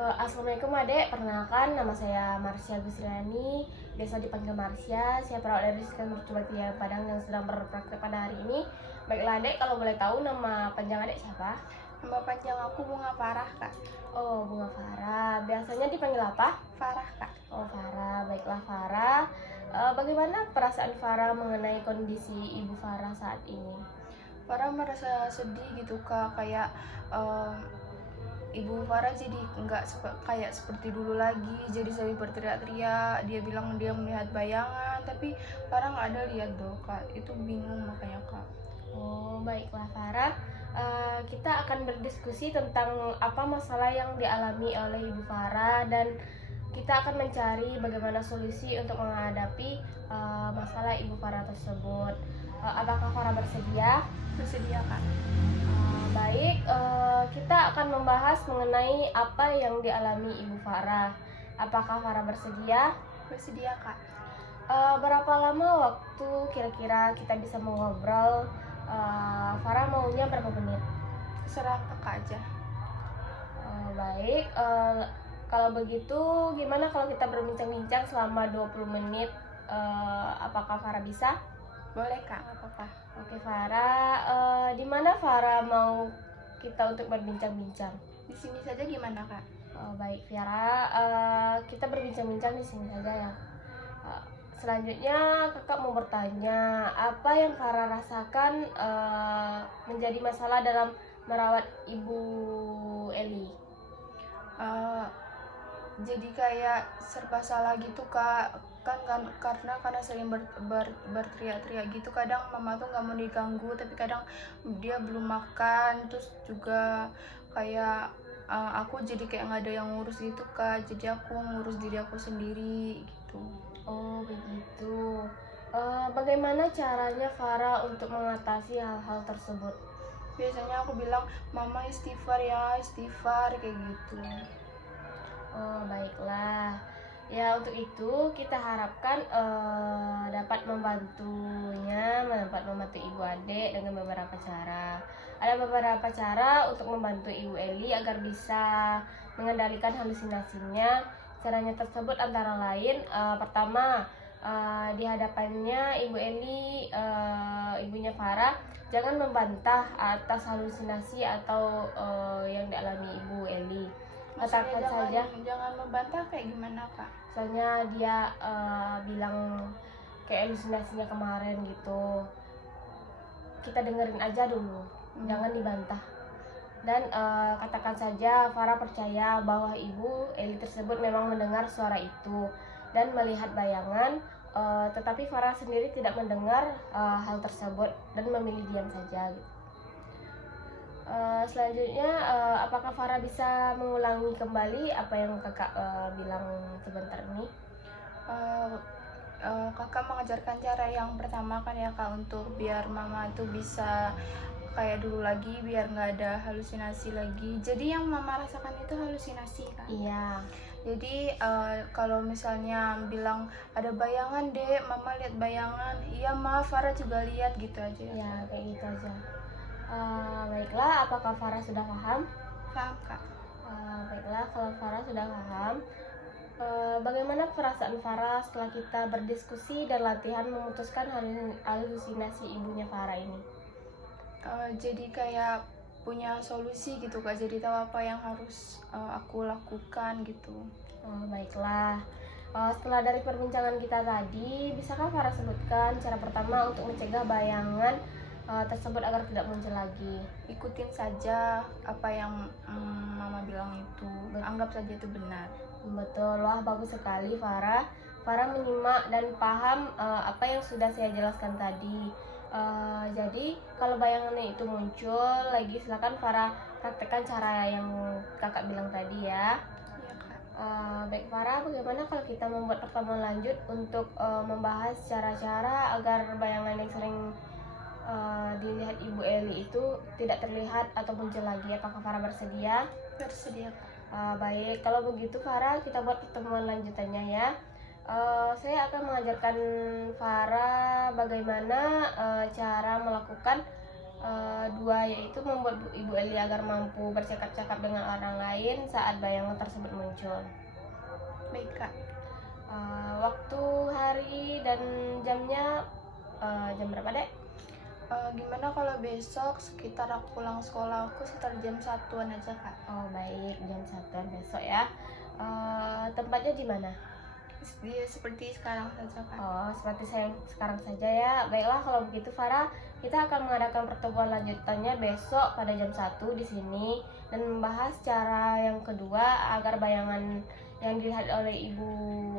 Assalamualaikum adek, perkenalkan nama saya Marsha Gusriani, biasa dipanggil Marsha. Saya perawat dari Sekolah Mercubuaya Padang yang sedang berpraktek pada hari ini. Baiklah adek, kalau boleh tahu nama panjang adek siapa? Nama panjang aku Bunga Farah, Kak. Oh, Bunga Farah. Biasanya dipanggil apa? Farah, Kak. Oh, Farah. Baiklah Farah. Bagaimana perasaan Farah mengenai kondisi Ibu Farah saat ini? Farah merasa sedih gitu, Kak. Kayak Ibu Farah jadi nggak kayak seperti dulu lagi, jadi sering berteriak-teriak. Dia bilang dia melihat bayangan, tapi Farah nggak ada lihat doh, Kak. Itu bingung makanya, Kak. Oh, baiklah Farah. Kita akan berdiskusi tentang apa masalah yang dialami oleh Ibu Farah dan kita akan mencari bagaimana solusi untuk menghadapi masalah Ibu Farah tersebut. Apakah Farah bersedia? Bersedia, Kak. Baik, kita akan membahas mengenai apa yang dialami Ibu Farah. Apakah Farah bersedia? Bersedia, Kak. Berapa lama waktu kira-kira kita bisa mengobrol? Farah maunya berapa menit? Serah Kakak aja. Baik, kalau begitu gimana kalau kita berbincang-bincang selama 20 menit? Apakah Farah bisa? Boleh, Kak. Apa-apa. Oke Farah, di mana Farah mau kita untuk berbincang-bincang? Di sini saja gimana, Kak? Baik Farah, kita berbincang-bincang di sini saja ya. Selanjutnya kakak mau bertanya, apa yang Farah rasakan menjadi masalah dalam merawat Ibu Eli? Jadi kayak serba salah gitu, Kak. Karena sering berteriak-teriak gitu, kadang mama tuh nggak mau diganggu, tapi kadang dia belum makan. Terus juga kayak aku jadi kayak nggak ada yang ngurus gitu, Kak. Jadi aku ngurus diri aku sendiri gitu. Oh begitu. Bagaimana caranya Farah untuk mengatasi hal-hal tersebut? Biasanya aku bilang, mama istighfar ya, istighfar kayak gitu. Oh baiklah. Ya untuk itu kita harapkan dapat membantunya, dapat membantu ibu adik dengan beberapa cara. Ada beberapa cara untuk membantu ibu Eli agar bisa mengendalikan halusinasinya. Caranya tersebut antara lain pertama, di hadapannya ibu Eli, ibunya Farah, jangan membantah atas halusinasi atau yang dialami ibu Eli. Maksudnya Katakan saja, jangan membantah kayak gimana, Kak? misalnya dia bilang kayak halusinasinya kemarin gitu, kita dengerin aja dulu, jangan dibantah. Dan katakan saja Farah percaya bahwa ibu Eli tersebut memang mendengar suara itu dan melihat bayangan, tetapi Farah sendiri tidak mendengar hal tersebut dan memilih diam saja gitu. Selanjutnya, apakah Farah bisa mengulangi kembali apa yang kakak bilang sebentar ini? Kakak mengajarkan cara yang pertama kan ya, Kak, untuk biar mama tuh bisa kayak dulu lagi, biar nggak ada halusinasi lagi. Jadi yang mama rasakan itu halusinasi, kan? Iya. Jadi kalau misalnya bilang ada bayangan dek, mama lihat bayangan, iya ma, Farah juga lihat gitu aja. Ya kayak gitu aja. Baiklah, apakah Farah sudah paham? Paham, Kak. Baiklah, kalau Farah sudah paham, bagaimana perasaan Farah setelah kita berdiskusi dan latihan memutuskan halusinasi ibunya Farah ini? Jadi kayak punya solusi gitu, Kak. Jadi tahu apa yang harus aku lakukan gitu. Baiklah. Setelah dari perbincangan kita tadi, bisakah Farah sebutkan cara pertama untuk mencegah bayangan tersebut agar tidak muncul lagi? Ikutin saja apa yang mama bilang itu. Anggap saja itu benar. Betul, wah bagus sekali Farah. Farah menyimak dan paham apa yang sudah saya jelaskan tadi. Jadi kalau bayangannya itu muncul lagi, silakan Farah praktekkan cara yang kakak bilang tadi ya. Iya, Kak. Baik Farah, bagaimana kalau kita membuat pertemuan lanjut untuk membahas cara-cara agar bayangan yang sering dilihat Ibu Eli itu tidak terlihat atau muncul lagi? Apakah Farah bersedia? Bersedia, Kak. Baik, kalau begitu Farah, kita buat pertemuan lanjutannya ya. Saya akan mengajarkan Farah bagaimana cara melakukan Dua, yaitu membuat Ibu Eli agar mampu bercakap-cakap dengan orang lain saat bayangan tersebut muncul. Baik kak. Waktu, hari, dan jamnya jam berapa dek? Gimana kalau besok sekitar aku pulang sekolah aku sekitar jam 1-an aja kak. Oh baik, jam 1-an besok ya. Tempatnya di mana? Dia seperti sekarang saja kak. Oh, seperti saya sekarang saja ya. Baiklah kalau begitu Farah, kita akan mengadakan pertemuan lanjutannya besok pada jam 1 di sini dan membahas cara yang kedua agar bayangan yang dilihat oleh Ibu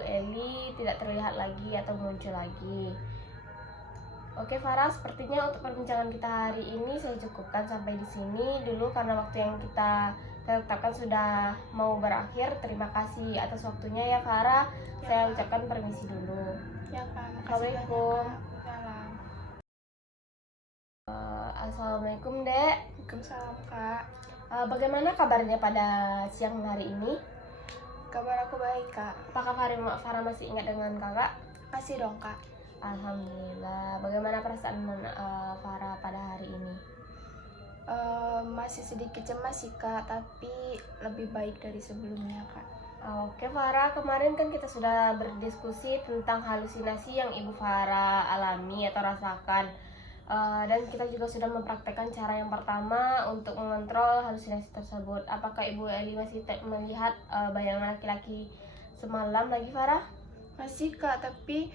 Eli tidak terlihat lagi atau muncul lagi. Oke Farah, sepertinya untuk perbincangan kita hari ini saya cukupkan sampai di sini dulu karena waktu yang kita tetapkan sudah mau berakhir. Terima kasih atas waktunya ya Farah. Saya ucapkan permisi dulu. Ya kak, makasih Assalamualaikum. banyak kak. Salam. Assalamualaikum dek. Waalaikumsalam kak. Bagaimana kabarnya pada siang hari ini? Kabar aku baik kak. Apakah Farah masih ingat dengan kakak? Masih dong kak. Alhamdulillah. Bagaimana perasaan Farah pada hari ini? Masih sedikit cemas sih kak, tapi lebih baik dari sebelumnya kak. Oke Farah, kemarin kan kita sudah berdiskusi tentang halusinasi yang Ibu Farah alami atau rasakan. Dan kita juga sudah mempraktekkan cara yang pertama untuk mengontrol halusinasi tersebut. Apakah Ibu Eli masih melihat bayangan laki-laki semalam lagi Farah? Masih kak, tapi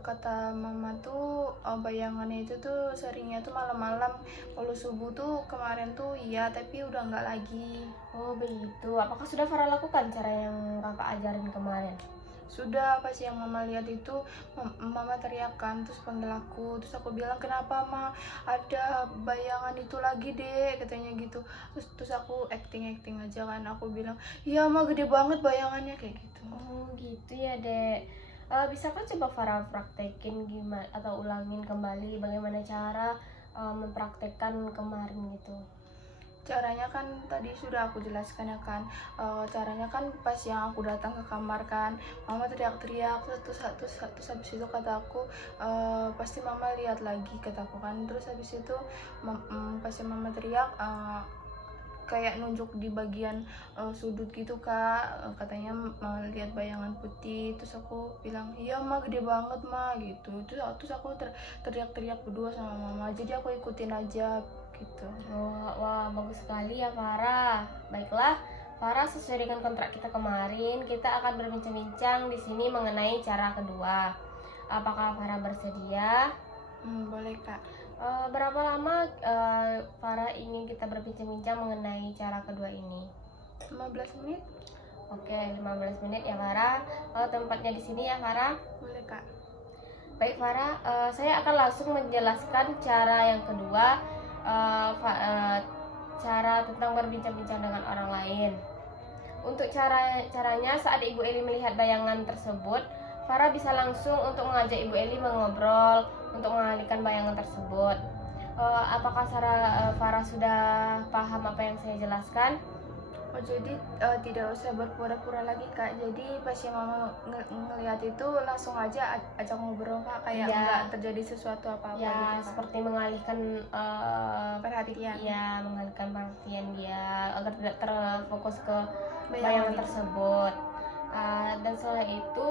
kata mama tuh bayangannya itu tuh seringnya tuh malam-malam. Kalau subuh tuh kemarin tuh iya, tapi udah nggak lagi. Oh begitu. Apakah sudah Farah lakukan cara yang kakak ajarin kemarin? Sudah, pas yang mama lihat itu mama teriakkan, terus panggil aku, terus aku bilang kenapa ma, ada bayangan itu lagi deh, katanya gitu. Terus aku acting aja kan, aku bilang iya ma, gede banget bayangannya, kayak gitu. Oh gitu ya dek. Bisakah coba Farah praktekin gimana atau ulangin kembali bagaimana cara mempraktekkan kemarin gitu? Caranya kan tadi sudah aku jelaskan ya kan. Caranya kan pas yang aku datang ke kamar kan, mama teriak-teriak, terus habis itu kata aku pasti mama lihat lagi, kataku kan. Terus habis itu pas yang mama teriak, kayak nunjuk di bagian sudut gitu kak, katanya lihat bayangan putih. Terus aku bilang iya ma, gede banget ma, gitu. Terus aku teriak-teriak berdua sama mama, jadi aku ikutin aja gitu. Wah, bagus sekali ya Farah. Baiklah, Farah, sesuai dengan kontrak kita kemarin, kita akan berbincang-bincang di sini mengenai cara kedua. Apakah Farah bersedia? Boleh kak. Berapa lama Farah ingin kita berbincang-bincang mengenai cara kedua ini? 15 menit. Oke, 15 menit ya Farah. Tempatnya di sini ya Farah. Boleh kak. Baik Farah, saya akan langsung menjelaskan cara yang kedua, cara tentang berbincang-bincang dengan orang lain. Untuk caranya saat Ibu Eli melihat bayangan tersebut, Farah bisa langsung untuk mengajak Ibu Eli mengobrol untuk mengalihkan bayangan tersebut. Apakah Farah sudah paham apa yang saya jelaskan? Oh jadi tidak usah berpura-pura lagi kak. Jadi pas yang mama ngelihat itu langsung aja ajak ngobrol kak, kayak Ya. nggak terjadi sesuatu apa-apa Ya, gitu kak. seperti mengalihkan Perhatian. ya, mengalihkan perhatian dia agar tidak terfokus ke Bayangan bayangan itu. tersebut. Dan setelah itu,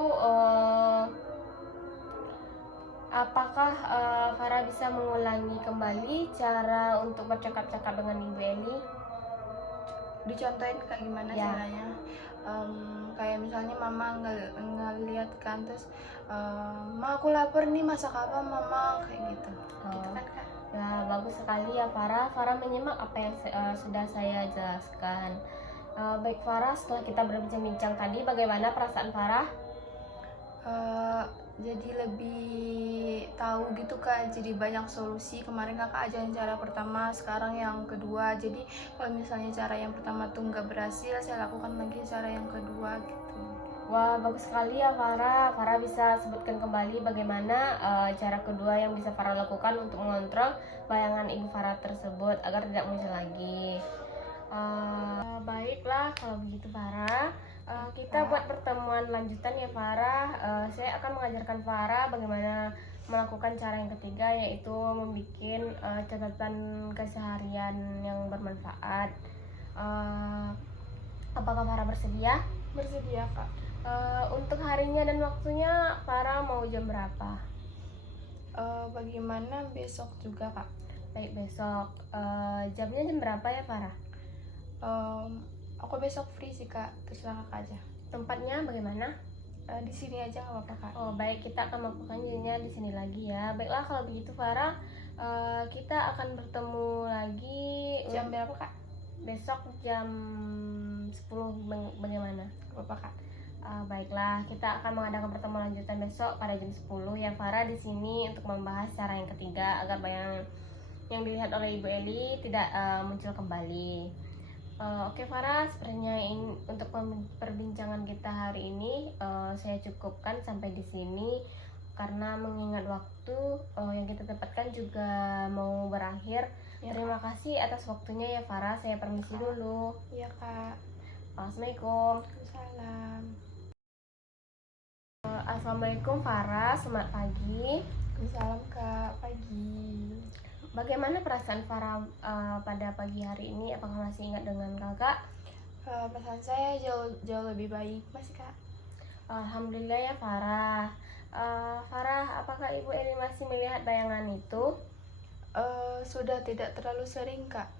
apakah Farah bisa mengulangi kembali cara untuk bercakap-cakap dengan Ibu Eli? Dicontohin kak gimana Ya. caranya. Kayak misalnya mama ngeliat kan, terus ma aku lapar nih, masak apa mama, kayak gitu. Gitu kan kak. Ya, bagus sekali ya Farah. Farah menyimak apa yang sudah saya jelaskan. Baik Farah, setelah kita berbincang-bincang tadi, bagaimana perasaan Farah? Jadi lebih tahu gitu kak, jadi banyak solusi. Kemarin kakak ajarin cara pertama, sekarang yang kedua. Jadi kalau misalnya cara yang pertama tuh nggak berhasil, saya lakukan lagi cara yang kedua gitu. Wah, bagus sekali ya Farah. Farah bisa sebutkan kembali bagaimana cara kedua yang bisa Farah lakukan untuk mengontrol bayangan Ibu Farah tersebut agar tidak muncul lagi. Baiklah kalau begitu Farah. Kita buat pertemuan lanjutan ya Farah. Saya akan mengajarkan Farah bagaimana melakukan cara yang ketiga, yaitu membuat catatan keseharian yang bermanfaat. Apakah Farah bersedia? Bersedia, Kak. Untuk harinya dan waktunya Farah mau jam berapa? Bagaimana besok juga, Kak? Baik, besok. Jamnya jam berapa ya Farah? Aku besok free sih, Kak. Terserah Kakak aja. Tempatnya bagaimana? Di sini aja nggak apa-apa, Kak. Oh baik, kita akan melakukannya di sini lagi ya. Baiklah, kalau begitu Farah, kita akan bertemu lagi Jam berapa, Kak? besok jam 10 bagaimana? Nggak apa-apa, Kak. Baiklah, kita akan mengadakan pertemuan lanjutan besok pada jam 10 ya Farah, di sini untuk membahas cara yang ketiga agar bayangan yang dilihat oleh Ibu Eli tidak muncul kembali. Oke Farah, sepertinya untuk perbincangan kita hari ini saya cukupkan sampai di sini karena mengingat waktu yang kita tempatkan juga mau berakhir. Ya, Terima kasih atas waktunya ya Farah, saya permisi dulu. Iya, Kak. Assalamualaikum. Salam. Assalamualaikum Farah, selamat pagi. Salam, Kak. Pagi. Bagaimana perasaan Farah pada pagi hari ini? Apakah masih ingat dengan kakak? Perasaan saya jauh lebih baik, masih, Kak. Alhamdulillah ya Farah. Farah, apakah Ibu Eli masih melihat bayangan itu? Sudah tidak terlalu sering, Kak.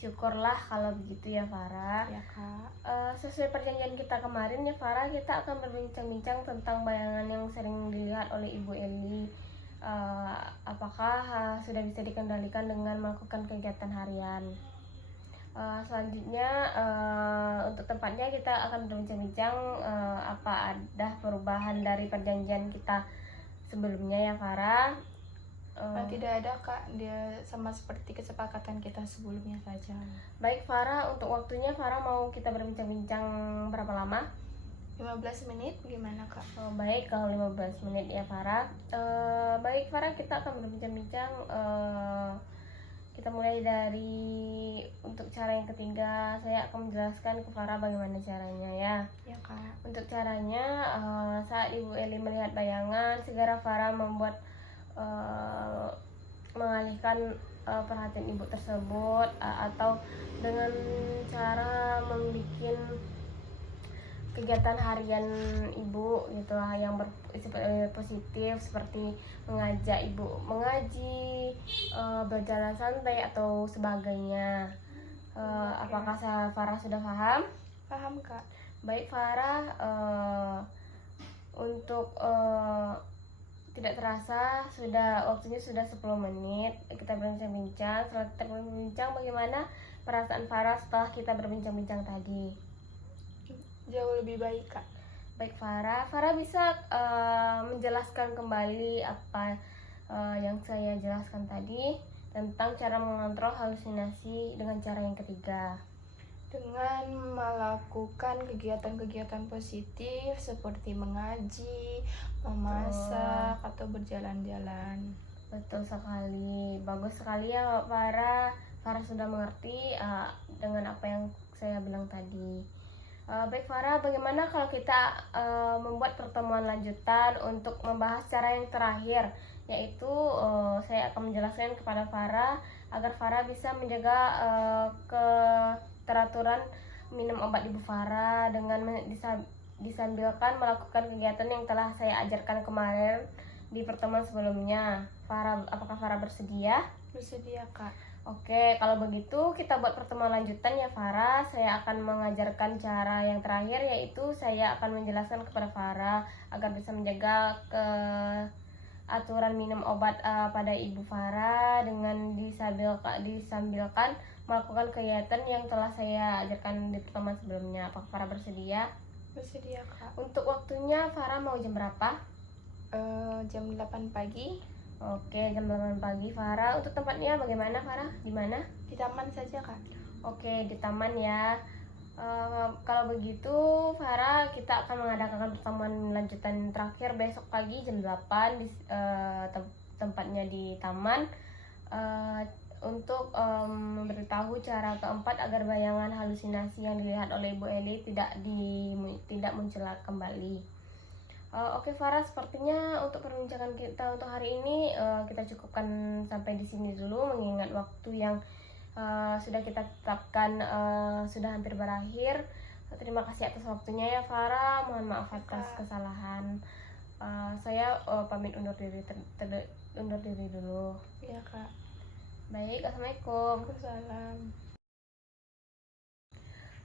Syukurlah kalau begitu ya Farah. Ya, Kak. Sesuai perjanjian kita kemarin ya Farah, kita akan berbincang-bincang tentang bayangan yang sering dilihat oleh Ibu Eli. Apakah sudah bisa dikendalikan dengan melakukan kegiatan harian? Selanjutnya untuk tempatnya kita akan berbincang-bincang apa ada perubahan dari perjanjian kita sebelumnya ya Farah. Tidak ada, Kak. Dia sama seperti kesepakatan kita sebelumnya saja. Baik Farah, untuk waktunya Farah mau kita berbincang-bincang berapa lama? 15 menit, gimana, Kak? Baik, kalau 15 menit ya Farah. Baik Farah, kita akan berbincang-bincang. Kita mulai dari untuk cara yang ketiga. Saya akan menjelaskan ke Farah bagaimana caranya ya. Ya, Kak. Untuk caranya, saat Ibu Eli melihat bayangan, segera Farah mengalihkan perhatian ibu tersebut, atau dengan cara membuat kegiatan harian ibu gitu lah yang positif, seperti mengajak ibu mengaji, berjalan santai atau sebagainya. Apakah Farah sudah paham? Paham, Kak. Baik Farah, untuk tidak terasa waktunya sudah 10 menit kita berbincang-bincang. Setelah kita berbincang, bagaimana perasaan Farah setelah kita berbincang-bincang tadi? Jauh lebih baik, Kak. Baik Farah bisa menjelaskan kembali apa yang saya jelaskan tadi tentang cara mengontrol halusinasi dengan cara yang ketiga? Dengan melakukan kegiatan-kegiatan positif seperti mengaji, memasak, atau berjalan-jalan. Betul sekali, bagus sekali ya Farah. Farah sudah mengerti dengan apa yang saya bilang tadi. Baik Farah, bagaimana kalau kita membuat pertemuan lanjutan untuk membahas cara yang terakhir, yaitu saya akan menjelaskan kepada Farah agar Farah bisa menjaga keteraturan minum obat ibu Farah dengan disambilkan melakukan kegiatan yang telah saya ajarkan kemarin di pertemuan sebelumnya. Farah, apakah Farah bersedia? Bersedia, Kak. Oke, kalau begitu kita buat pertemuan lanjutan ya Farah. Saya akan mengajarkan cara yang terakhir, yaitu saya akan menjelaskan kepada Farah agar bisa menjaga aturan minum obat pada ibu Farah dengan disambilkan melakukan kegiatan yang telah saya ajarkan di pertemuan sebelumnya. Apakah Farah bersedia? Bersedia, Kak. Untuk waktunya Farah mau jam berapa? Jam 8 pagi. Oke, jam 8 pagi Farah. Untuk tempatnya bagaimana Farah? Di mana? Di taman saja, Kak. Oke, di taman ya. Kalau begitu Farah, kita akan mengadakan pertemuan lanjutan terakhir besok pagi jam 8 di tempatnya di taman, untuk memberitahu cara keempat agar bayangan halusinasi yang dilihat oleh Ibu Eli tidak muncul kembali. Oke Farah, sepertinya untuk perbincangan kita untuk hari ini kita cukupkan sampai di sini dulu, mengingat waktu yang sudah kita tetapkan sudah hampir berakhir. Terima kasih atas waktunya ya Farah, mohon maaf atas kesalahan. Saya pamit undur diri dulu. Iya kak. Baik, assalamualaikum. Waalaikumsalam.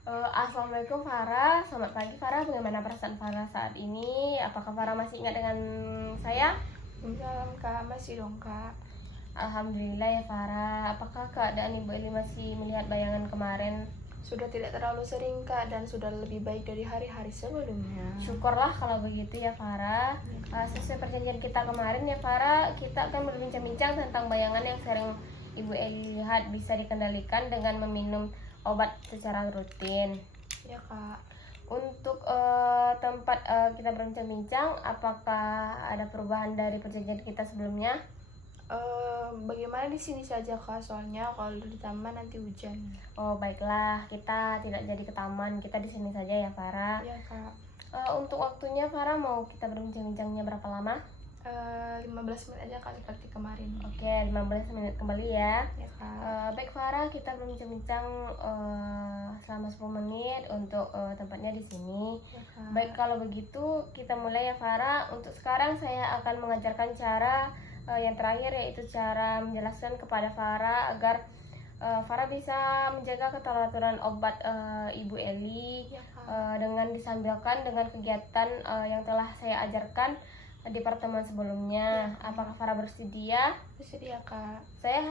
Assalamualaikum Farah, selamat pagi Farah. Bagaimana perasaan Farah saat ini? Apakah Farah masih ingat dengan saya? Waalaikumsalam kak, masih dong kak. Alhamdulillah ya Farah. Apakah keadaan Ibu Eli masih melihat bayangan kemarin? Sudah tidak terlalu sering kak, dan sudah lebih baik dari hari-hari sebelumnya. Syukurlah kalau begitu ya Farah. Sesuai perjanjian kita kemarin ya Farah, kita akan berbincang-bincang tentang bayangan yang sering Ibu Eli lihat bisa dikendalikan dengan meminum obat secara rutin. Ya kak. Untuk tempat kita berbincang-bincang, apakah ada perubahan dari perjanjian kita sebelumnya? Bagaimana di sini saja kak, soalnya kalau di taman nanti hujan. Oh baiklah, kita tidak jadi ke taman, kita di sini saja ya Farah. Ya kak. Untuk waktunya Farah mau kita berbincang-bincangnya berapa lama? 15 menit aja kak, seperti kemarin. Oke, 15 menit kembali ya. Ya kak. Baik Farah, kita berbincang-bincang selama 10 menit untuk tempatnya di sini. Ya kak. Baik, kalau begitu kita mulai ya Farah. Untuk sekarang saya akan mengajarkan cara yang terakhir, yaitu cara menjelaskan kepada Farah agar Farah bisa menjaga keteraturan obat Ibu Eli Ya kak. dengan disambilkan dengan kegiatan yang telah saya ajarkan di pertemuan sebelumnya. Apakah Farah bersedia? Bersedia kak. Saya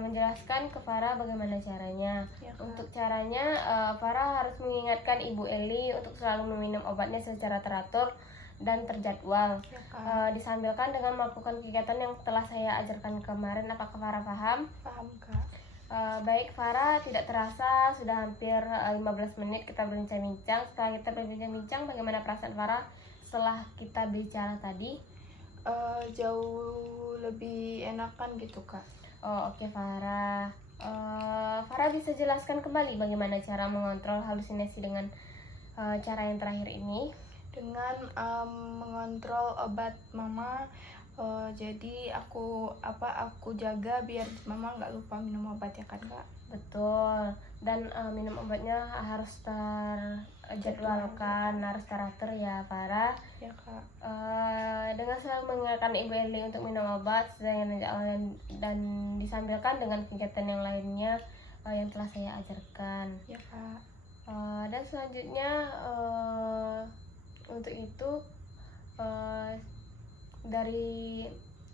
menjelaskan ke Farah bagaimana caranya. Ya kak. Untuk caranya, Farah harus mengingatkan Ibu Eli untuk selalu meminum obatnya secara teratur dan terjadwal. Ya kak. Disambilkan dengan melakukan kegiatan yang telah saya ajarkan kemarin. Apakah Farah paham? Paham kak. Baik Farah, tidak terasa sudah hampir 15 menit kita berbincang-bincang. Setelah kita berbincang-bincang, bagaimana perasaan Farah setelah kita bicara tadi? Jauh lebih enakan gitu kak. Oke Farah. Farah bisa jelaskan kembali bagaimana cara mengontrol halusinasi dengan cara yang terakhir ini? Dengan mengontrol obat mama. Jadi aku jaga biar mama nggak lupa minum obat, ya kan kak. Betul. Dan minum obatnya harus terjadwalkan, harus teratur ya Farah. Ya kak. Dengan selalu mengingatkan Ibu Eli untuk minum obat dan disambilkan dengan kegiatan yang lainnya yang telah saya ajarkan. Ya kak. Dan selanjutnya untuk itu dari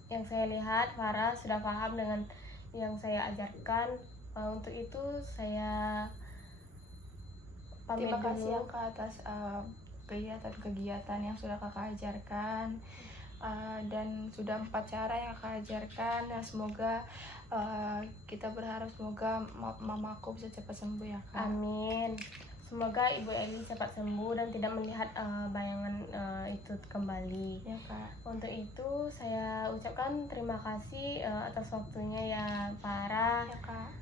yang saya lihat Farah sudah paham dengan yang saya ajarkan. Untuk itu saya pamit Terima kasih ya dulu. kak atas kegiatan-kegiatan yang sudah kakak ajarkan, dan sudah 4 cara yang kakak ajarkan, dan semoga kita berharap semoga mamaku bisa cepat sembuh ya kak. Amin. Semoga Ibu Eli cepat sembuh dan tidak melihat bayangan itu kembali. Ya kak. Untuk itu saya ucapkan terima kasih atas waktunya ya Farah. Ya kak.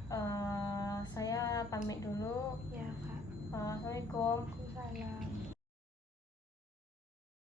Saya pamit dulu. Ya kak. Assalamualaikum. Waalaikumsalam.